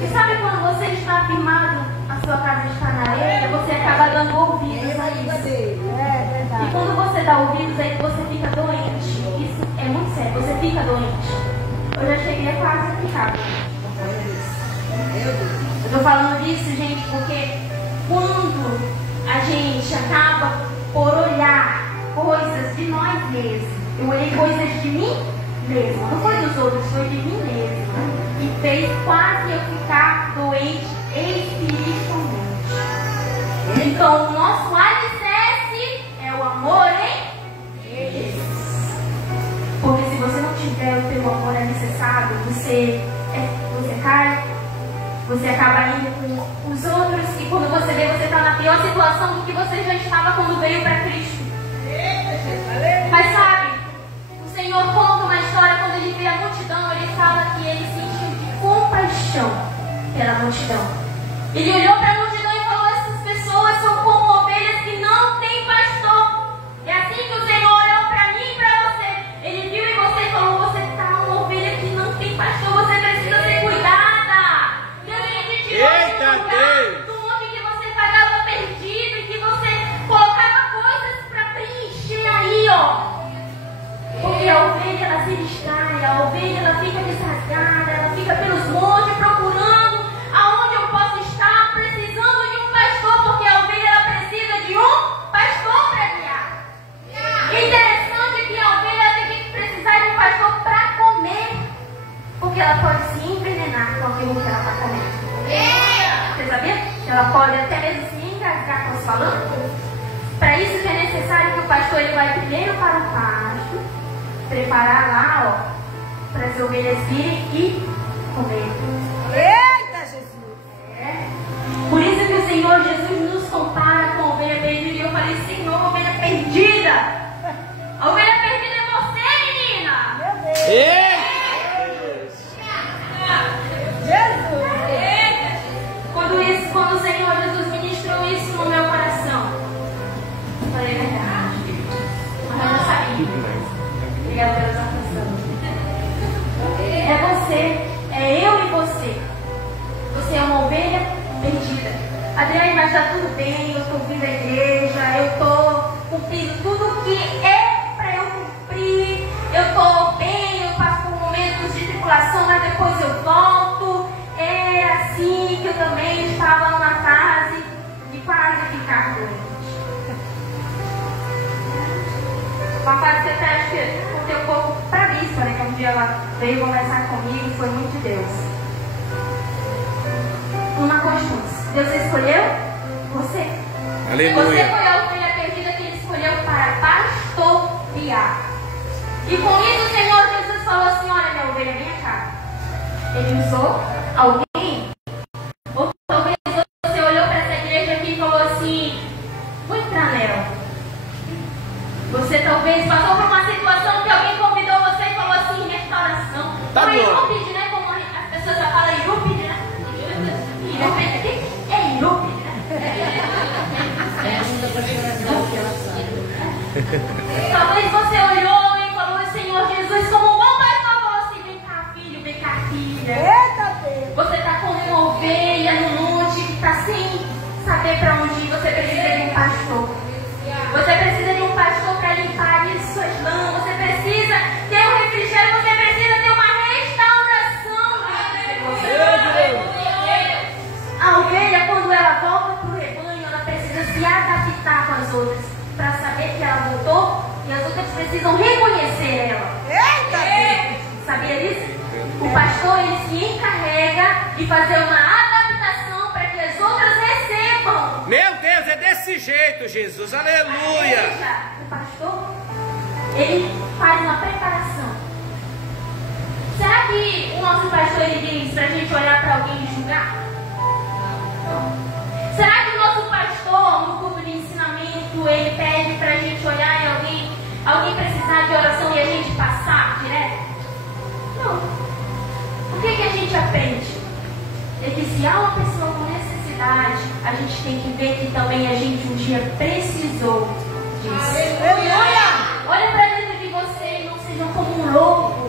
E sabe quando você está firmado, a sua casa está na areia, você acaba dando ouvidos a isso. E quando você dá ouvidos aí, você fica doente. Isso é muito sério, você fica doente. Eu já cheguei a quase ficar doente. Eu estou falando disso, gente, porque quando a gente acaba por olhar coisas de nós mesmos, eu olhei coisas de mim mesma, não foi dos outros, foi de mim mesma, e fez quase eu ficar doente espiritualmente. Então, o nosso alicerce é o amor em Jesus. Porque se você não tiver o teu amor alicerçado, você cai. Você acaba indo com os outros e quando você vê, você está na pior situação do que você já estava quando veio para Cristo. Mas sabe, o Senhor conta uma história quando ele vê a multidão, ele fala que ele se encheu de compaixão pela multidão. Ele olhou para a multidão e falou: essas pessoas são como ovelhas que não têm pastor. É assim que o Senhor olhou para mim e para você. Ele viu em você e falou: você está uma ovelha que não tem pastor, você precisa ser cuidada. Eita Deus! Do mundo em que você pagava perdido e que você colocava coisas para preencher aí, ó. Porque a ovelha, ela se distrai, a ovelha, ela fica desrasgada, ela fica pelos montes procurando aonde eu posso estar, precisando de um pastor, porque a ovelha, ela precisa de um pastor para guiar. Interessante que a ovelha tem que precisar de um pastor para comer, porque ela pode se envenenar com aquilo que ela está comendo. Você sabia? Ela pode até mesmo se engasgar com os falando. Para isso que é necessário que o pastor ele vai primeiro para o pasto, preparar lá, ó, para as ovelhas virem e comer. Eita, Jesus! Por isso que o Senhor Jesus nos compara com a ovelha perdida. E eu falei: Senhor, ovelha perdida. A ovelha perdida é você, menina. Meu Deus! Eita! Jesus! Quando o Senhor Jesus ministrou isso no meu coração, eu falei: é verdade. Mas eu sabia. Obrigada pela atenção. É você, é eu e você. Você é uma ovelha perdida. Adriane, mas está tudo bem, eu estou vindo à igreja, eu estou cumprindo tudo o que é para eu cumprir, eu estou bem, eu passo por momentos de tribulação, mas depois eu volto. É assim que eu também estava numa fase de quase ficar doente. Uma fase que eu até acho que contei um pouco para mim, né? Que um dia ela veio conversar comigo e foi muito de Deus. Uma constância. Deus escolheu você. Aleluia. Você foi a ovelha perdida que Ele escolheu para pastorear. E com isso o Senhor Jesus falou assim: olha, minha ovelha, vem cá. Ele usou alguém, ou talvez você olhou para essa igreja aqui e falou assim: vou entrar nela. Você talvez passou por uma situação que alguém convidou você e falou assim: restauração. Tá bom. Irúpide, né? Como as pessoas já falam irúpide, né? É irúpide, né? Talvez você olhou e falou: Senhor Jesus, como um bom pastor, falou assim: vem cá, filho, vem cá, filha. Eita Deus! Você está como uma ovelha no monte que está sem saber para onde ir. Você precisa de um pastor. Você precisa de um pastor para limpar as suas lãs. Você precisa ter um refrigério. Você precisa ter uma restauração. A ovelha, quando ela volta para o rebanho, ela precisa se adaptar com as outras para saber que ela voltou e as outras precisam reconhecer ela. Eita Deus! Sabia disso? O pastor ele se encarrega de fazer uma adaptação para que as outras recebam. Meu Deus, é desse jeito, Jesus. Aleluia. Veja, o pastor ele faz uma preparação. Será que o nosso pastor ele diz para a gente olhar para alguém e julgar? Não. Será que o nosso pastor no culto de ensinamento ele pede para a gente olhar em alguém precisar de oração e a gente passar direto? Não. O que a gente aprende? É que se há uma pessoa com necessidade, a gente tem que ver que também a gente um dia precisou disso. Aleluia! Olha para dentro de você e não seja como um lobo.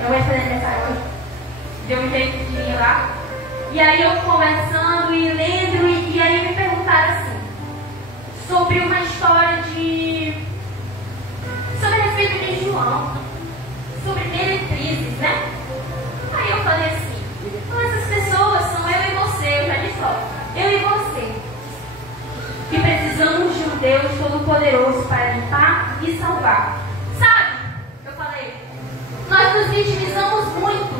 Eu vou fazer aniversário hoje. Deu um jeito de ir lá. E aí eu conversando e lendo, e aí me perguntaram assim, sobre uma história sobre a respeito de João, sobre meretrizes, né? Aí eu falei assim, então essas pessoas são eu e você, eu já disse, ó, eu e você, que precisamos de um Deus Todo-Poderoso para limpar e salvar. Sabe? Eu falei, nós nos vitimizamos muito,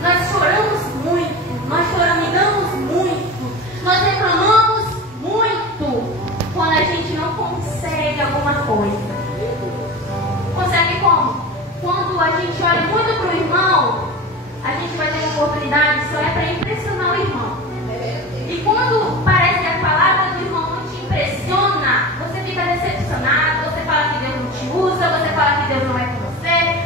nós choramos muito, nós choramingamos muito, nós reclamamos muito quando a gente não consegue alguma coisa. Consegue como? Quando a gente olha muito para o irmão, a gente vai ter oportunidade só é para impressionar o irmão. E quando parece que a palavra do irmão não te impressiona, você fica decepcionado, você fala que Deus não te usa, você fala que Deus não é com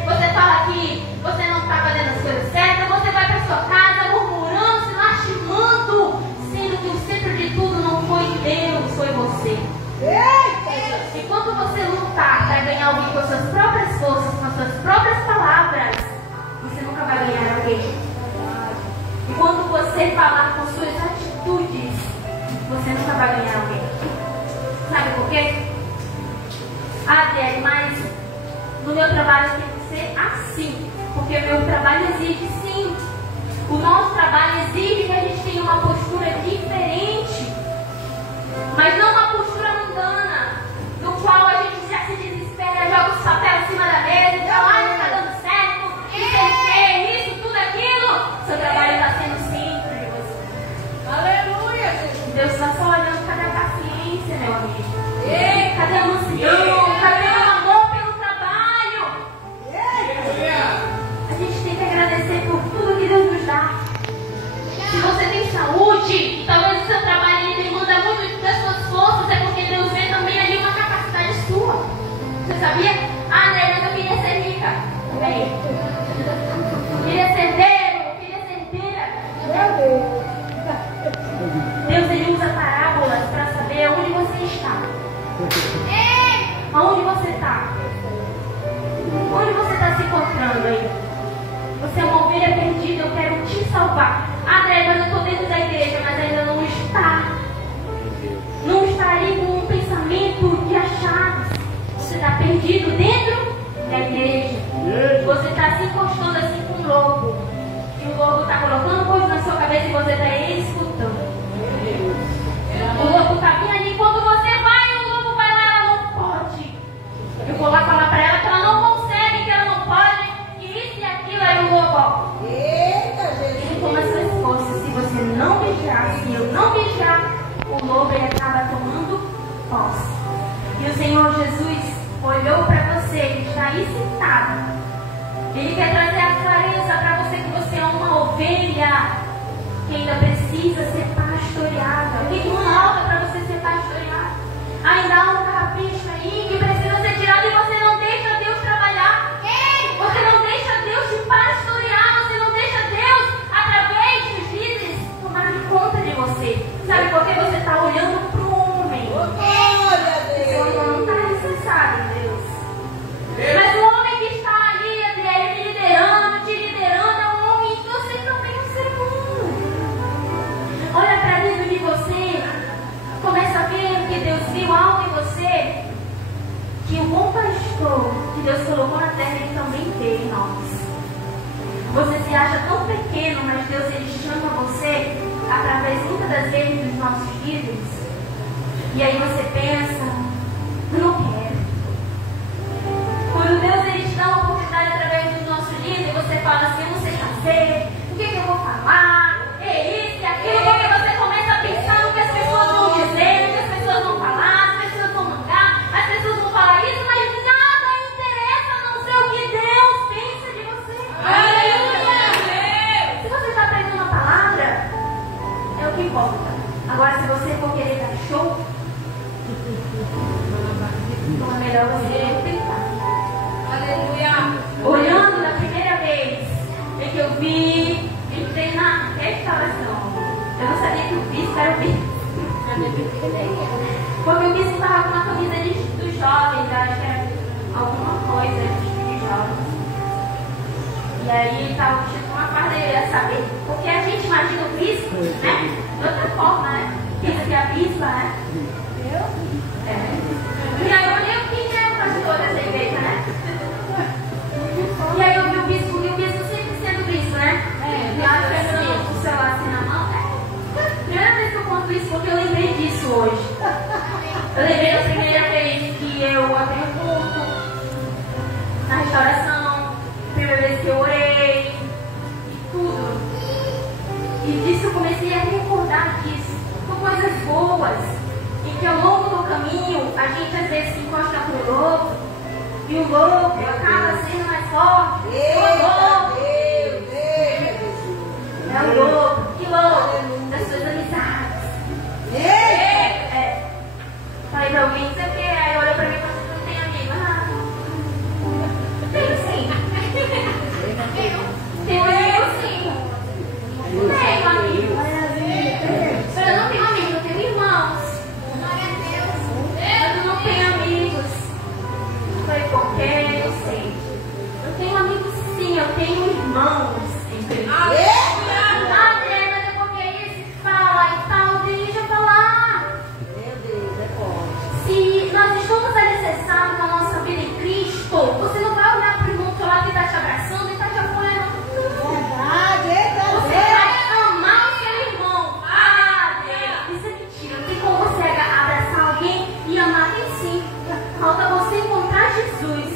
você fala que você não está fazendo as coisas certas, você vai para sua casa murmurando, se lastimando, sendo que o centro de tudo não foi Deus, foi você. E quando você lutar para ganhar alguém com as suas próprias forças, com as suas próprias palavras, você nunca vai ganhar alguém. E quando você falar com suas atitudes, você nunca vai ganhar alguém. Sabe por quê? Adriele, mas no meu trabalho tem que ser assim. Porque o meu trabalho exige sim. O nosso trabalho exige que a gente tenha uma postura diferente. Mas não uma postura mundana, no qual a gente já se desespera, joga os papéis em cima da mesa e fala, não está dando certo, isso, tudo aquilo. Seu trabalho está sendo simples de você. Aleluia! Deus está só olhando, cadê a paciência, meu amigo? Cadê a mansidão? Cadê o amor pelo trabalho? A gente tem que agradecer por tudo que Deus nos dá. Se você tem saúde, talvez o seu trabalho ele demanda muito das suas forças, é porque Deus vê também ali uma capacidade sua. Você sabia? Ah, né, mas eu queria ser rica. Bem, queria ser herdeiro, queria ser herdeira. Deus ele usa parábolas para saber onde você está. Aonde você está? Onde você está se encontrando aí? Você é uma ovelha perdida, eu quero te salvar. André, mas eu estou dentro da igreja, mas ainda não está. Não está ali com um pensamento de achados. Você está perdido dentro da igreja. Você está se encostando assim com um lobo. E o lobo está colocando coisas na sua cabeça e você está escutando. O lobo está bem ali. Quando você vai, o lobo vai lá, ela não pode. Eu vou lá falar para ela que ela não consegue, que ela não pode. E isso e aquilo, aí o lobo, ó. Ele toma suas forças. Se você não vigiar, se eu não vigiar, o lobo ele acaba tomando posse. E o Senhor Jesus olhou para você, ele está aí sentado. Ele quer trazer a clareza para você que você é uma ovelha que ainda precisa ser pastoreada. Que falta para você ser pastoreada? Ainda há um capricho aí que precisa ser tirado e você não deixa Deus trabalhar. Você não deixa Deus te pastorear. Você não deixa Deus, através dos líderes, tomar conta de você. Sabe por que você está olhando para o homem? Esse homem não está necessário, Deus. Mas o homem que está ali, Adriele, te liderando, é um homem que você também é um ser humano. Olha para dentro de você, começa a ver que Deus viu algo em você, que o bom pastor que Deus colocou na terra, ele também vê em nós. Você se acha tão pequeno, mas Deus ele chama você através muitas das vezes dos nossos líderes. E aí você pensa, eu não quero. Quando Deus ele te dá uma oportunidade através dos nossos líderes, você fala assim, eu não sei fazer, o que eu vou falar, é isso e aquilo, porque você começa a pensar no que as pessoas vão dizer, no que as pessoas vão falar, as pessoas vão mandar, as pessoas vão falar isso, mas nada interessa a não ser o que Deus pensa de você. Aleluia! Se você está aprendendo a palavra, é o que importa. Agora, se você for querer dar show, então é melhor você tentar. Aleluia! Olhando da primeira vez em que eu vi, entrei na restauração. Eu não sabia que o bispo era o bispo. Porque o bispo estava com uma camisa dos jovens, acho que era alguma coisa de jovens. E aí estava vestido com uma farda, eu ia saber. Porque a gente imagina o bispo, né? De outra forma, né? Pensa que é a bispa, né? E aí eu olhei quem é o pastor dessa igreja, né? E aí eu vi o bispo sempre sendo bispo, né? E ela pegando o celular assim na mão. Primeira vez que eu conto isso, porque eu lembrei disso hoje. Eu lembrei da primeira vez que eu abri o culto na restauração, primeira vez que eu orei e tudo. E disso eu comecei a recordar disso. São coisas boas. E que ao longo do caminho a gente às vezes se encosta com o lobo. E o lobo acaba sendo mais forte. É o lobo. Que lobo? Das suas amizades. Falei pra alguém, não sei o que, aí olha pra mim e fala, você não tem amigo? Tenho sim. Tenho amigo sim. Tenho amigo. Eu não tenho amigo, eu tenho irmãos. Eu não tenho amigos. Falei, por quê? Eu sei. Eu tenho amigos sim, eu tenho irmãos em Cristo. Se nós estamos alicerçados na nossa vida em Cristo, você não vai olhar para o irmão que está te abraçando e está te apoiando. Você vai amar o seu irmão. Deus, isso é mentira. Não tem como você abraçar alguém e amar quem sim. Falta você encontrar Jesus.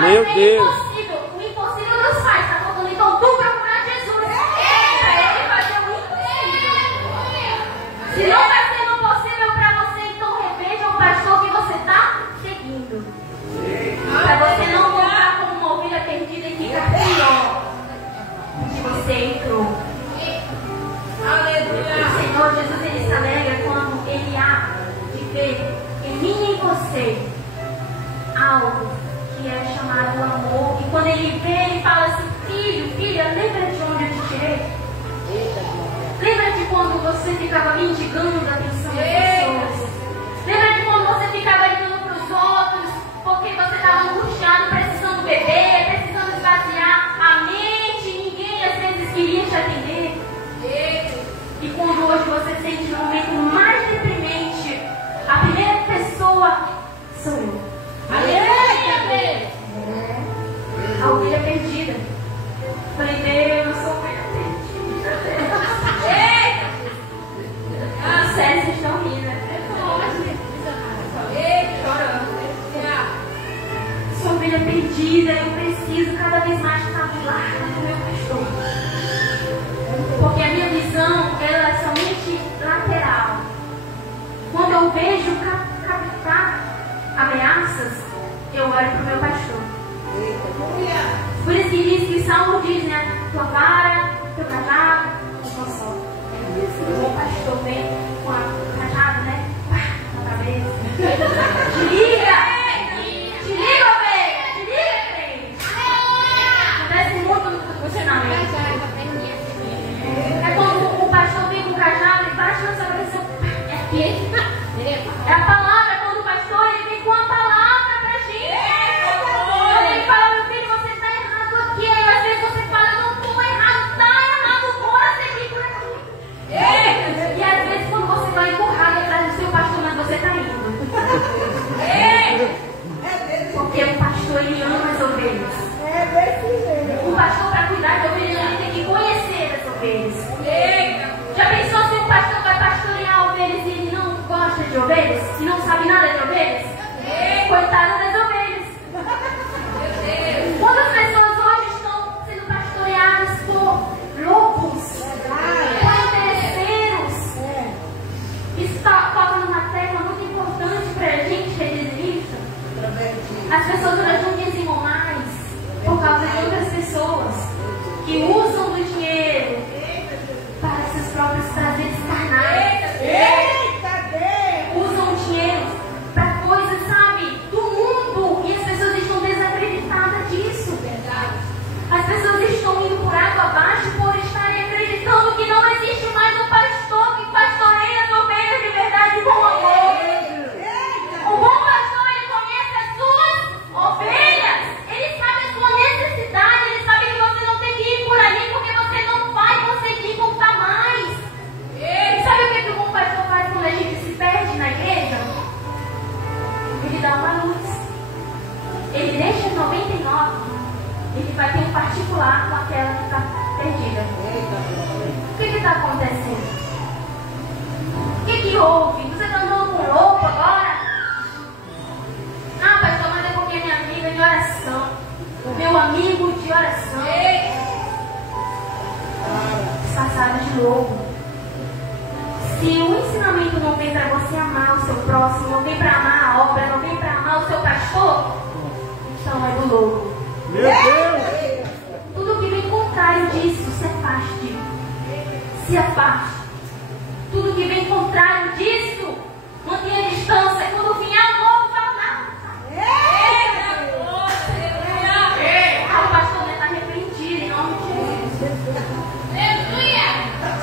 Meu Deus. O impossível Deus faz. Está faltando então tu procurar Jesus. Para ele fazer o impossível. Se não vai ser possível para você, então reveja o pastor que você está seguindo. Para você não voltar como uma ovelha perdida e ficar pior que você entrou. O Senhor Jesus, ele se alegra quando ele há de ver em mim e em você algo que é chamado amor. E quando ele vê, ele fala assim, filha, lembra de onde eu te tirei? Lembra de quando você ficava mendigando a atenção das pessoas? Lembra de quando você ficava ligando para os outros porque você estava angustiado, precisando beber, precisando esvaziar a mente, ninguém às vezes queria te atender? E quando hoje você sente no momento mais deprimente, a primeira pessoa sou eu. A ovelha perdida. Falei, Deus, eu sou ovelha perdida. Os sérios estão rindo. Chorando. Sou ovelha perdida, eu preciso cada vez mais estar do lado do meu pastor. Porque a minha visão, ela é somente lateral. Quando eu vejo captar ameaças, eu olho para o meu pastor. Por isso que diz que Salmo diz, né? Tua vara, teu cajado, o consolo. O bom pastor vem com a cajado, né? Na cabeça. Te liga, ovelha! Te liga, crente! Acontece muito no funcionamento. É quando o pastor vem com o cajado e bate na sua cabeça. É a palavra, quando o pastor ele vem com a palavra pra gente. Quando ele fala, meu filho, você está errado aqui. Aí às vezes você fala, não estou errado, está errado, bora seguir por aqui. E às vezes quando você vai empurrado atrás do seu pastor, mas você está indo. Porque o pastor ele ama as ovelhas. O pastor, para cuidar de ovelhas, ele tem que conhecer as ovelhas. Já pensou se o pastor vai pastorear ovelhas e ele não gosta de ovelhas? E não sabe nada de ovelhas? Coitado das ovelhas. Quantas pessoas hoje estão sendo pastoreadas por lobos, por interesseiros? Isso toca numa tecla muito importante para a gente que é desenhista. As pessoas elas não dizem vai ter um particular com aquela que está perdida. O que está acontecendo? O que houve? Você está andando com louco agora? Ah, pastor, mas é porque minha amiga de oração. Meu amigo de oração. Disfarçado de louco. Se o ensinamento não vem para você amar o seu próximo, não vem para amar a obra, não vem para amar o seu pastor, então é do louco. Meu Deus! Tudo que vem contrário disso, se afaste. Se afaste. Tudo que vem contrário disso, mantenha a distância. Quando vier o novo, fala nada. O pastor está repreendido em nome de Jesus.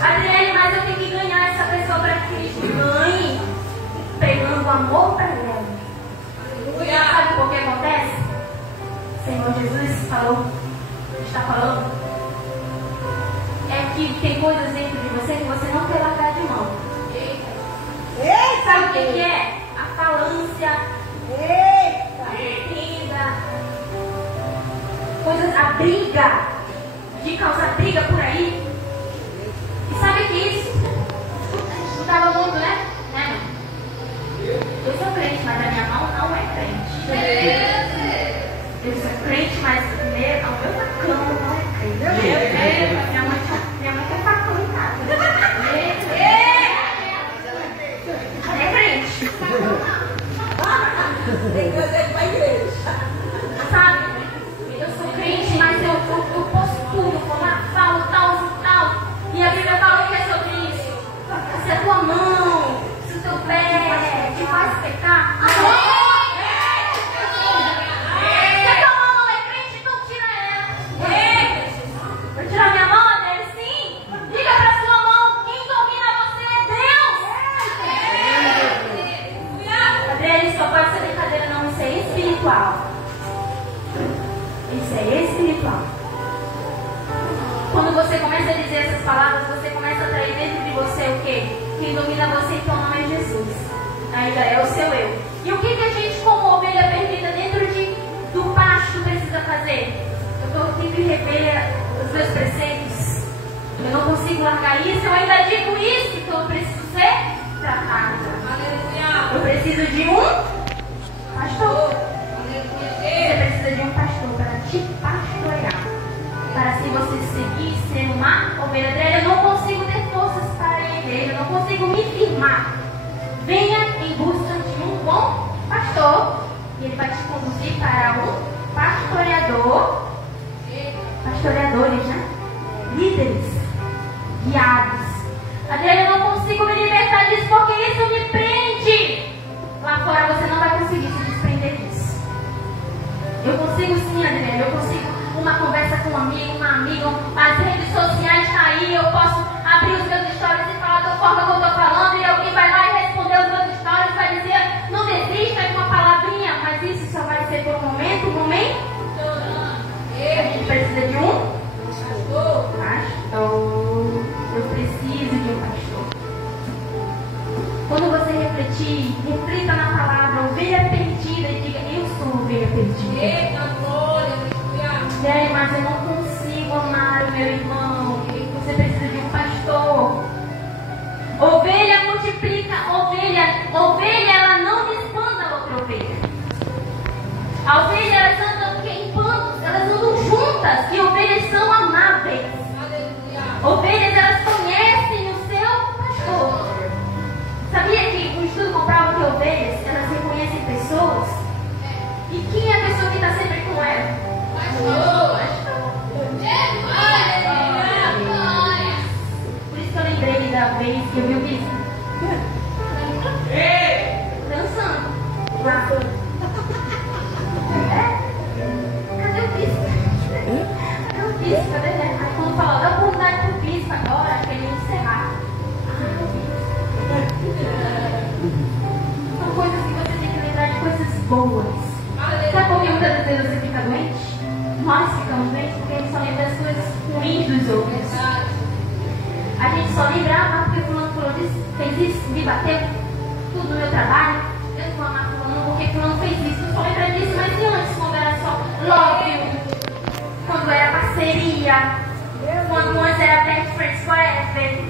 Adriane, mas eu tenho que ganhar essa pessoa para Cristo. Ganhe, pegando amor para ela. Sabe por que acontece? O Senhor Jesus falou, está falando, é que tem coisas dentro de você que você não quer largar de mão. Sabe o que é? A falância. Briga. Coisas, a briga. De causar briga por aí. E sabe que isso escutava muito, né? Eu sou crente, mas a minha mão não é crente. Eu sou crente, mas o meu facão não é crente. Minha mãe tem facão em casa. É crente. Tem que fazer para a igreja. Sabe? Eu sou crente, mas eu posso tudo, falo tal e tal. E a Bíblia fala que é sobre isso. Se a tua mão, se o teu pé te faz pecar, se a tua mão não é crente, então tira ela. Vou tirar minha mão dele, sim. Diga para sua mão, quem domina você é Deus. Adriane, só pode ser brincadeira, não. Isso é espiritual. Isso é espiritual. Quando você começa a dizer essas palavras, você começa a atrair dentro de você o quê? Quem domina você então não é Jesus. Ainda é o seu eu. E o que a gente, como ovelha perdida dentro do pasto, precisa fazer? Eu tenho que rever os meus preceitos. Eu não consigo largar isso. Eu ainda digo isso, que eu preciso ser tratada. Eu preciso de um pastor. Você precisa de um pastor para te pastorear. Para assim você seguir ser uma ovelha dele. Eu não consigo ter forças para ir à igreja. Eu não consigo me firmar. Venha em busca de um bom pastor. E ele vai te conduzir para um pastoreador. Pastoreadores, né? Líderes. Guiados. Adriana, eu não consigo me libertar disso porque isso me prende. Lá fora você não vai conseguir se desprender disso. Eu consigo sim, Adriana. Eu consigo uma conversa com um amigo, uma amiga. As redes sociais estão aí. Eu posso abrir os meus stories e falar da forma que eu estou falando. E alguém vai lá e responder os meus stories. Vai dizer, não desista de uma palavrinha. Mas isso só vai ser por um momento. A gente precisa de um pastor. Eu preciso de um pastor. Quando você refletir, reflita na palavra ovelha perdida e diga, eu sou ovelha perdida. Mas eu não consigo amar o meu irmão. Você precisa de um pastor. Ovelha multiplica, ovelha ela não desbanda a outra ovelha. A ovelha elas andam em bandos, elas andam juntas e ovelhas são amáveis. Ovelhas elas conhecem o seu pastor. Sabia que o estudo comprova que ovelhas elas reconhecem pessoas? E quem é a pessoa que está sempre com ela? Por isso que eu lembrei da vez que eu vi o bispo dançando lá. Cadê o bispo? Cadê o bispo? Cadê ele? Aí quando falou, dá oportunidade pro bispo agora, que ele ia encerrar. São coisas que você tem que lembrar de coisas boas. Sabe por que muitas vezes você fica doente? Nós ficamos doentes porque a gente só lembra das coisas ruins dos outros. A gente só lembra, porque fulano falou disso, fez isso, me bateu, tudo no meu trabalho. Eu vou amar fulano porque fulano fez isso. Eu só lembro disso, mas e antes, quando era só love you? Quando parceria. Quando antes era best friends forever.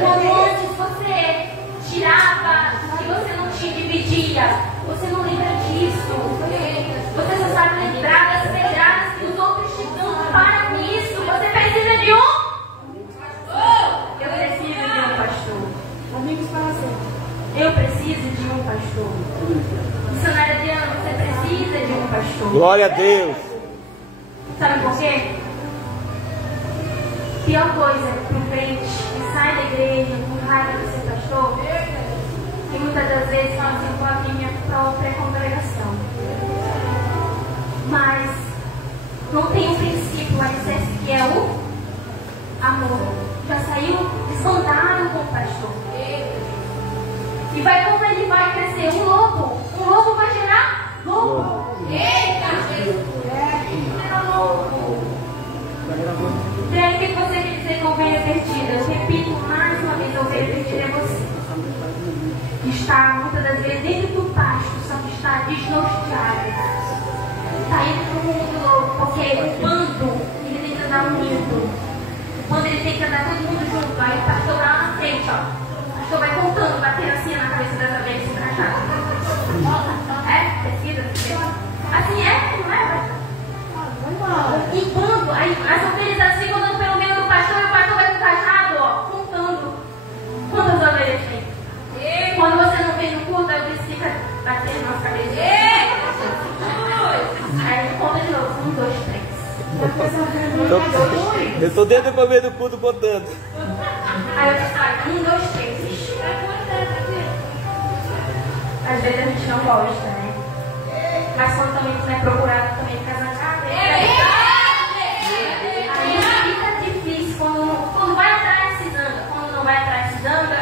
Quando antes você tirava e você não te dividia. Você não lembra disso. Você só sabe lembrar das pedradas que os outros te dão. Para nisso. Você precisa de um? Eu preciso de um pastor. Amigos para sempre. Eu preciso de um pastor. Missionária Diana, você precisa de um pastor. Glória a Deus. Sabe por quê? Pior coisa para um crente que sai da igreja com raiva de ser pastor, e muitas das vezes fala assim, vou abrir minha própria congregação. Mas não tem um princípio, o alicerce, que é o amor. Já saiu desbandado com o pastor. E vai como ele vai crescer? Um lobo. Um lobo vai gerar lobo. Eita! E aí, o que você quer dizer com ovelha perdida? Eu repito mais uma vez, a ovelha perdida é você. Que está, muitas das vezes, dentro do pasto, só que está desnorteado. Está indo para o mundo louco, porque o bando, ele tem que andar unido. Quando ele tem que andar todo mundo junto, aí o pastor vai lá na frente, ó. O pastor vai contando, batendo assim na cabeça das ovelhas, se encaixar. É? Precisa? Assim é? Não é? Um bando, aí as ovelhas ficam andando pelo meio do pastor e o pastor vai com o cajado, ó, contando quantas ovelhas tem. Quando você não vem no culto, aí o bicho fica batendo na cabeça. Aí ele conta de novo, 1, 2, 3. Eu estou dentro do meio do culto botando. Aí eu disse, 1, 2, 3. Às vezes a gente não gosta, né? Mas quando também não é procurado, também fica zangado. Aí fica difícil. Quando vai atrás, se zanga. Quando não vai atrás, se zanga.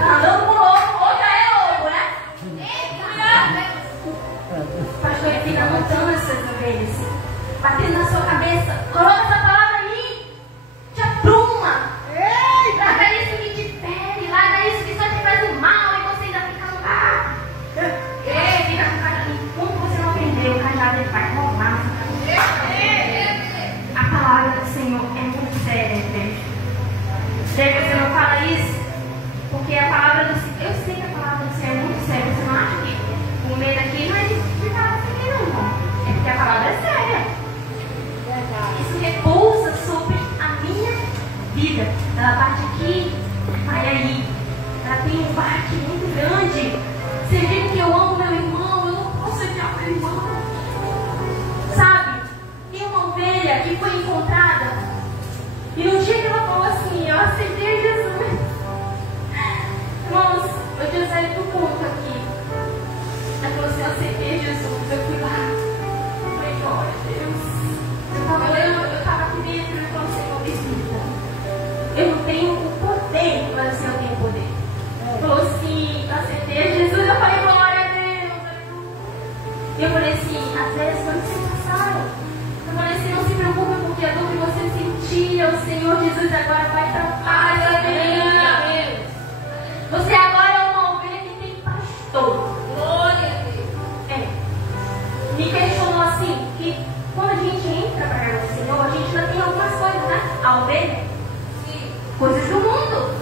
Tá andando com louco. Ou já é louco, né? O pastor ele fica montando essas ovelhas, batendo na sua cabeça. Coloca essa palavra aí. Te apruma. Larga isso que te fere. Larga isso que só te faz mal. E você ainda fica lá. Fica com cara. Como você não aprendeu, o cajado ele vai roubar. A palavra do Senhor é muito séria, igreja. Você não fala isso porque a palavra do Senhor. Eu sei que a palavra do Senhor é muito séria. Você não acha que o medo aqui não é de falar assim, não, irmão. É porque a palavra é séria. Isso repousa sobre a minha vida. Ela bate aqui, vai aí. Ela tem um bate muito grande. Você vê que eu amo meu irmão, eu não posso odiar meu irmão. Sabe? Tem uma ovelha que foi encontrada. E no dia que ela falou assim, eu aceitei Jesus. Irmãos, eu tinha saído do culto aqui. Ela falou assim, eu aceitei Jesus. Eu fui lá. Falei, glória a Deus. Eu estava aqui dentro e falei, Senhor, me escuta. Eu não tenho o poder, mas o Senhor tem o poder. Falou assim, eu aceitei Jesus. Eu falei, glória a Deus. E eu falei assim, às vezes quando vocês passaram, eu falei assim, não se preocupe, porque a dor que você sentia, o Senhor Jesus agora vai tratar essa ovelha. Você agora é uma ovelha que tem pastor. Glória a Deus. Me questionou assim, que quando a gente entra para a casa do Senhor, a gente ainda tem algumas coisas, né? A ovelha, coisas do mundo.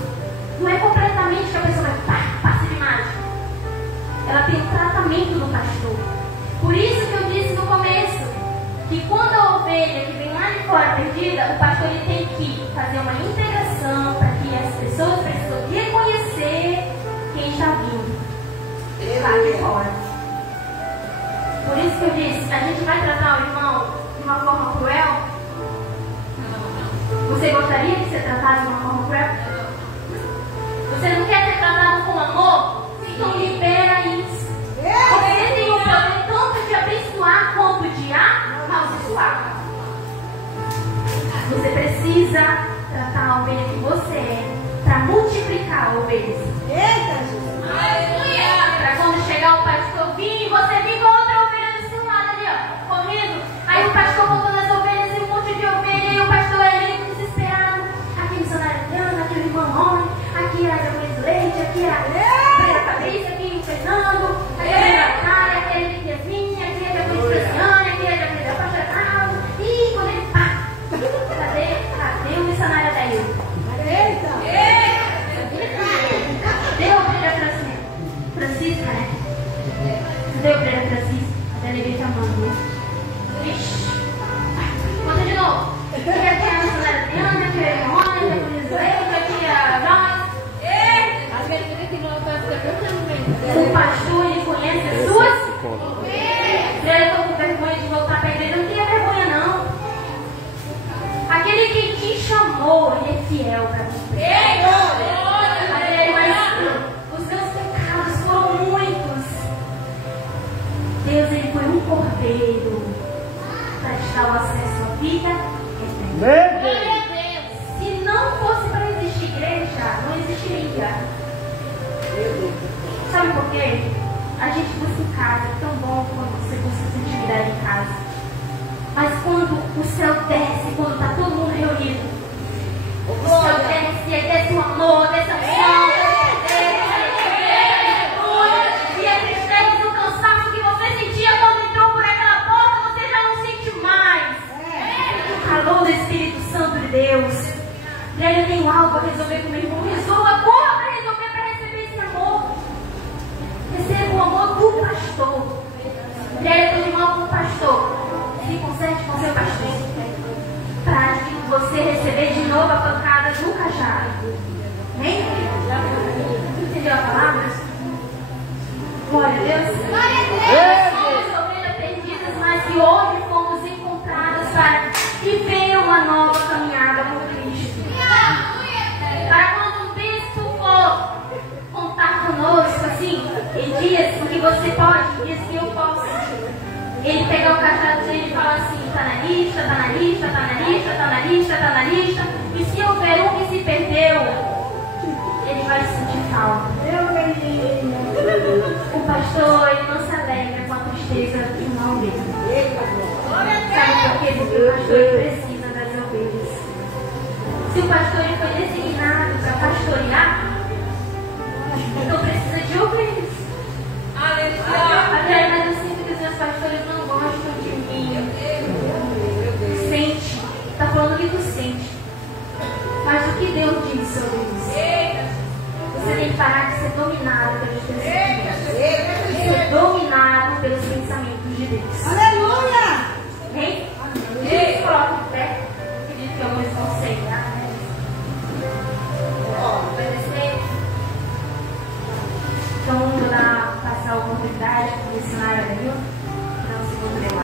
Não é completamente que a pessoa vai passe de mágica. Ela tem um tratamento do pastor. Por isso que eu disse no começo, que quando a ovelha que vem lá de fora perdida, o pastor ele tem que fazer uma integração para que as pessoas precisam reconhecer quem está vindo lá de fora. Por isso que eu disse, a gente vai tratar o irmão de uma forma cruel? Você gostaria de ser tratado de uma forma cruel? Você não quer ser tratado com amor? Então libera isso. Você tem o poder tanto de abençoar quanto de amaldiçoar. Você precisa tratar a ovelha que você é para multiplicar ovelhas. Eita, Jesus. Aleluia! Para quando chegar o pastor vir, você vir com outra ovelha do seu lado ali, ó, correndo. Aí o pastor contando as ovelhas e um monte de ovelha, e o pastor ali desesperado. Aqui missionária Diana, aqui o irmão Rony, aqui a Jamaica Leite, aqui a Patrícia, aqui o Fernando, aqui a Natália, aqui a Yasmin, aqui a Jamaica Franciane, aqui a Jamaica Pachacal. E ele te amando. Ixi. Conta de novo. Aqui é a Ana Adriana, aqui é a Mônica, aqui é a Eliseu, aqui é a Joyce. O pastor, ele conhece as suas? Eu estou com vergonha de voltar para a igreja. Não tenha vergonha, não. Aquele que te chamou, ele é fiel para você. Mas os seus pecados foram muitos. Deus, ele foi um cordeiro para te dar o acesso à vida eterna. Se não fosse para existir igreja, não existiria. Sabe por quê? A gente busca em casa, é tão bom quando você busca essa intimidade em casa. Mas quando o céu desce, quando está todo mundo reunido, o céu desce, aí desce o amor, desce a unção, e a tristeza, o cansaço que você sentia quando entrou por aquela porta, você já não sente mais. O calor do Espírito Santo de Deus. E aí eu tenho algo para resolver com meu irmão. Resolva, corra para resolver, para receber esse amor. Receba o amor do pastor. E aí eu estou de mão com o pastor. Se conserte com seu pastor. Para que você receber de novo a pancada do cajado. Amém? Entendeu a palavra? Glória a Deus. Somos ovelhas perdidas, mas que hoje fomos encontradas para viver uma nova caminhada com Cristo. Para quando um bispo for contar conosco, assim, em dias em que você pode, em dias que eu posso, ele pega o cajado dele e fala assim: está na lista, está na lista, está na lista, está na lista, está na lista. E se houver um que se perdeu, ele vai sentir falta. O pastor, ele não se alegra com a tristeza do irmão dele. Sabe por quê? Porque o pastor ele precisa das ovelhas. Se o pastor ele foi designado para pastorear, então precisa de ovelhas. Aleluia! Mas eu sinto que os meus pastores não gostam de mim. Sente. Está falando que tu sente. Mas o que Deus diz sobre